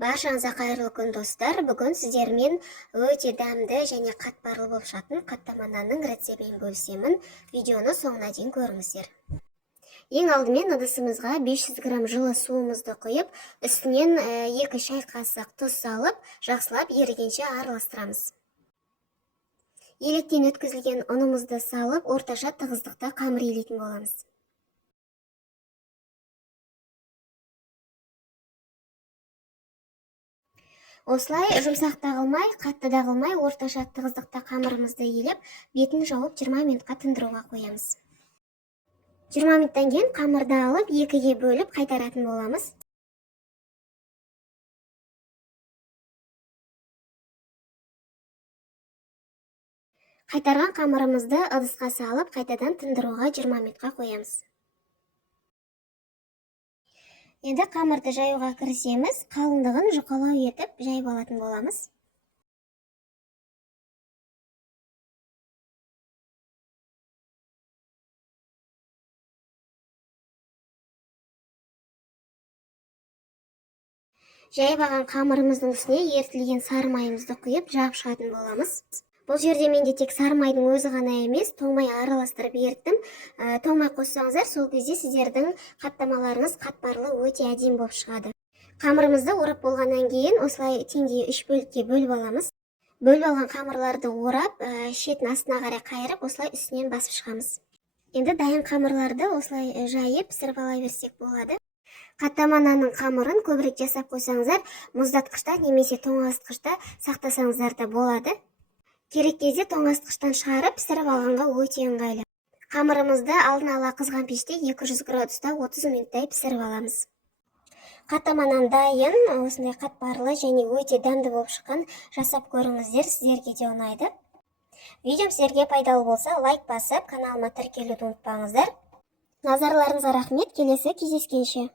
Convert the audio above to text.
Баршаңызға қайырлы күн достар. Бүгін сіздермен өте дәмді және қатпарлы болып шығатын қаттама нанның рецептімен бөлісемін. Видеоны соңына дейін көріңіздер. Ең алдымен ыдысымызға 500 грамм жылы суымызды құйып, үстінен 2 шай қасық тұз салып, жақсылап ерігенше араластырамыз. Електен өткізілген ұнымызды салып, орташа тығыздықта қамыр илейтін боламыз. Осылай жұмсақ тағылмай, қатты тағылмай, орташа тығыздықта қамырымызды елеп, бетін жауып 20 минутқа тындыруға қоямыз. 20 минуттан кейін қамырды алып, екіге бөліп қайтаратын боламыз. Қайтарған қамырымызды ыдысқа салып, қайтадан тындыруға 20 минутқа қоямыз. Енді қамырды жаюға кірісеміз, қалыңдығын жұқалау етіп жайып алатын боламыз. Жайып алған қамырымыздың үстіне ерітілген сары майымызды құйып жағып шығатын боламыз. Бұл жерде менде тек сары майдың өзі ғана емес, тоңмай араластырып ерттім. Тоңмай қоссаңыздар, сол кезде сіздердің қаттамаларыңыз қатпарлы өте әдемі болып шығады. Қамырымызды орап болғаннан кейін осылай теңдей 3 бөлікке бөліп аламыз. Бөліп алған қамырларды орап, шетін астына қарай қайырып, осылай үстінен басып шығамыз. Енді дайын қамырларды осылай жайып пісіріп ала берсек болады. Қаттама нанның қамырын көбірек жасап қойсаңыздар, мұздатқышта немесе тоңазытқышта сақтасаңыздар да болады. Керек кезде тоңазытқыштан шығарып пісіріп алғанға өте ыңғайлы. Қамырымызды алдын ала қызған пеште 200 градуста 30 минуттай пісіріп аламыз. Қаттама нан дайын, осындай қатпарлы және өте дәмді болып шыққан. Жасап көріңіздер, сіздерге де ұнайды. Видеом сіздерге пайдалы болса, лайк басып, каналыма тіркелуді ұмытпаңыздар. Назарларыңызға рахмет, келесі кездескенше.